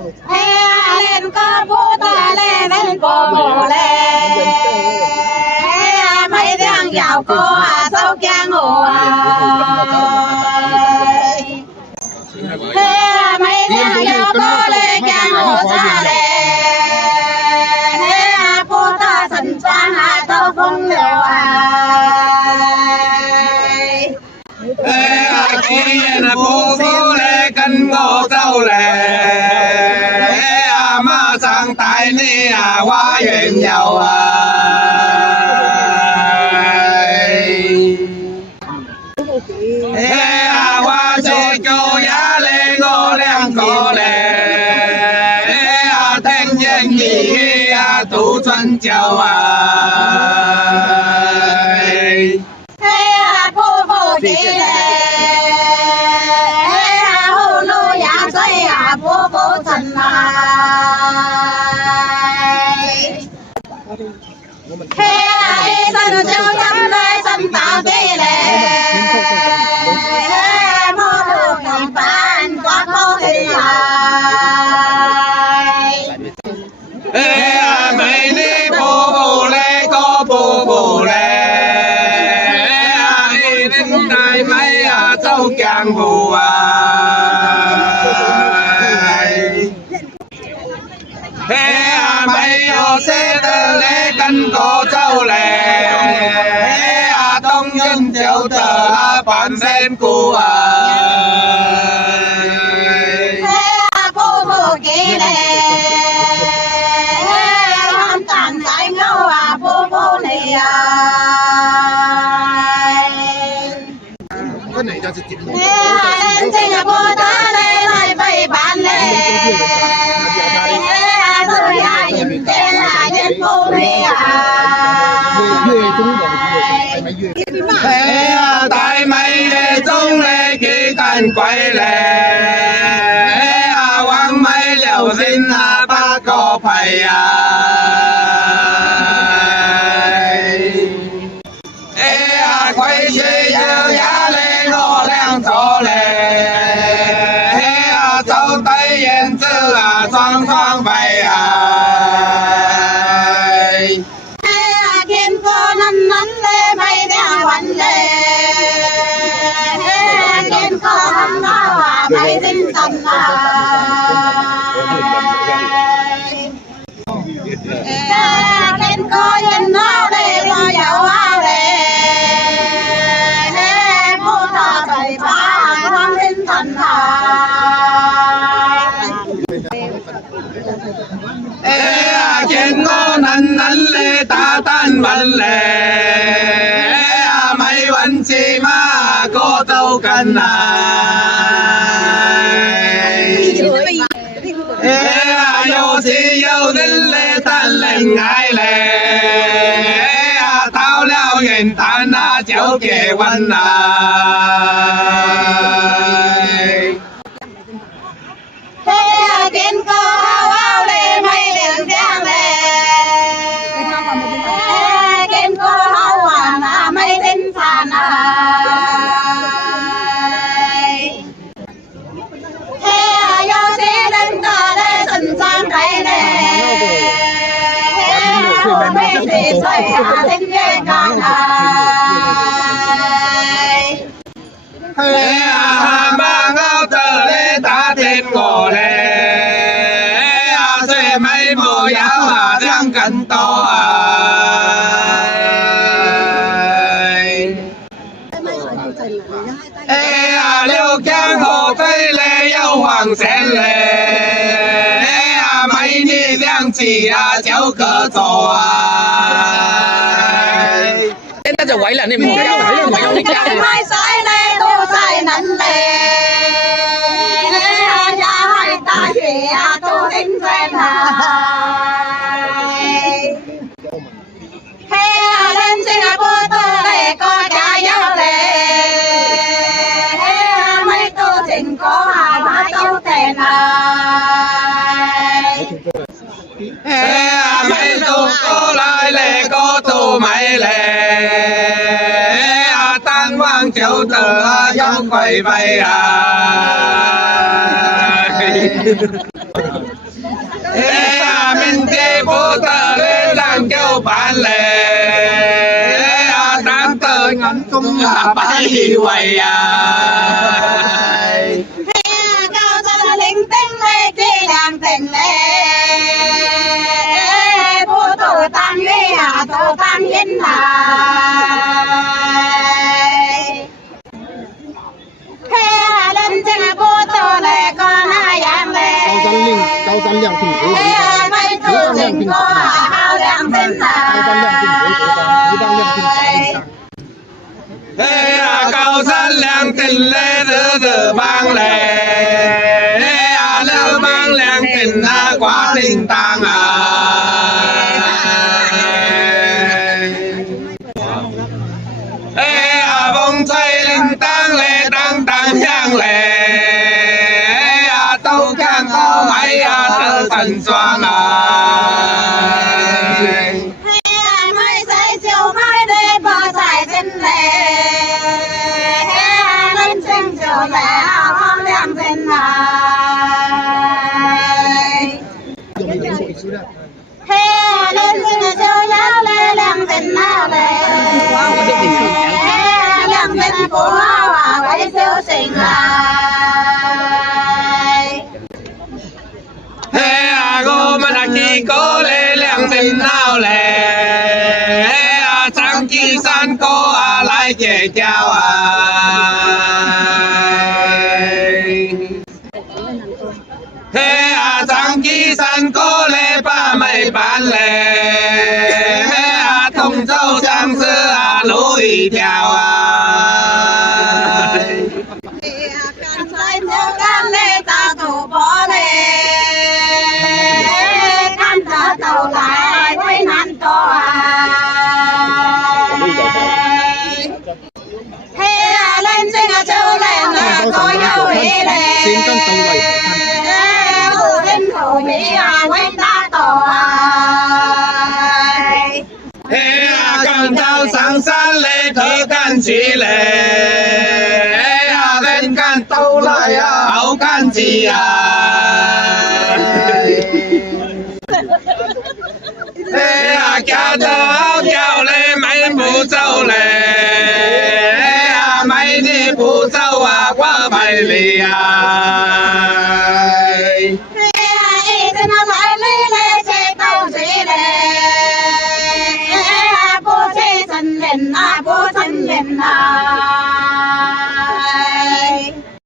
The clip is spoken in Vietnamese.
lên có bố ta lên bố lên mấy thằng giàu có sao giang hồ mấy thằng giàu có lên giang hồ xa lệ bố ta sẵn sàng tao không liệu là bố bố lê cân ngô sâu lệ mà sang tại ni hoa duyên nhau hoa cho cô giá lê ngô đen cổ lệ thanh danh gì tụ xuân chào bố bố chị bố bố thần này sân châu chăm đây sân tạo thế lệ mô đồ kỳ bán có cô thì mày đi bố bố lê có bố bố lê đi đến đây mấy châu càng hồ mày sẽ tờ lê cân cổ châu lệ tông nhân châu tờ bản đen của bố bố kỳ lệ hoàn toàn giải ngâu bố bố này lên trên bố ta đây lại bày bán lệ tại mày lê trong lê chỉ cần quay lệ quăng mày liều xin ba có phải quay chi như giá lê ngô đang thổ lệ sau tay yên sư xoang xoang vậy kiên cô nắn nắn lê mày đeo hoành lê kiên cô nắn nào mày tinh thần kiên cô yên nào lê lo dạo lê bố ta thầy ba hoang tinh thần chuyện ngô nắn nắn lê ta tan bận lệ mấy vấn chi mà cô tâu cần yêu si yêu đến lê tan lên ngại lệ tao leo nhìn tan chéo kề văn kiên cô ao lê mây đường giang lê kiên cô hao hoàn mây tinh sàn yo si đừng ta lê sân sang cây lê mây thì xoay tinh ghê càng mà ngao tờ lê ta thiên ngộ lê xuê mấy mô giáo đang cần to liêu giang hồ tây lê yêu hoàng sen lê mấy đi giang chỉ chéo cỡ trò taจะไหวเหรอเนี่ยมึงจะไหวเหรอไหวเอาไม่ได้ mai sai lê cô sai nắn lê nhà hai ta chỉ tu tinh quen lên Singapore tôi lê có cha giáo lê mấy tu trình có mà tu tiền mấy tu có lại lê có tu mấy lê tan hoang chiếu tờ giống quay bay mình chế bố tờ lên làm kêu bạn lệ tám tờ ngắn cung bay quay cao cho linh tinh lê chi làm tình lê bố tổ tăng lê tổ tăng yên lên trên bố tổ lê con yang lê cao dân lượng thỉnh cố mấy tổ tình có hao đang tên cao dân lượng thỉnh cố đang lượng thỉnh cao dân lượng tình lê rỡ bang lê lỡ bang lượng tình quá tình tang vòng xoay linh tăng lệ tăng tăng nhang lệ tâu càng có máy thơ thần xoan mấy say chiều mai đây bờ dài trên lệ lên trên chiều lệ con đem trên lên trên chiều nhá lệ đem trên nào lệ đem trên phố hòa cái siêu sinh cô mà đã kỳ cô lê lẹng tình nào lệ sáng kỳ san cô lại kể chào sáng kỳ san cô lê ba mày bán lệ thông châu sang xưa lối theo can sai theo can lê ta thủ bỏ lê can ta tàu lại với nan to lên trên châu lên có nhau đi lê xin con tàu lại lên thủ mỹ với ta to cần thao sáng sáng lê thơ can chỉ lê lên can tâu lại áo can chỉ cha thơ áo chào lê mấy phụ sâu lê mấy đi phụ sâu qua bài lì bố thân lên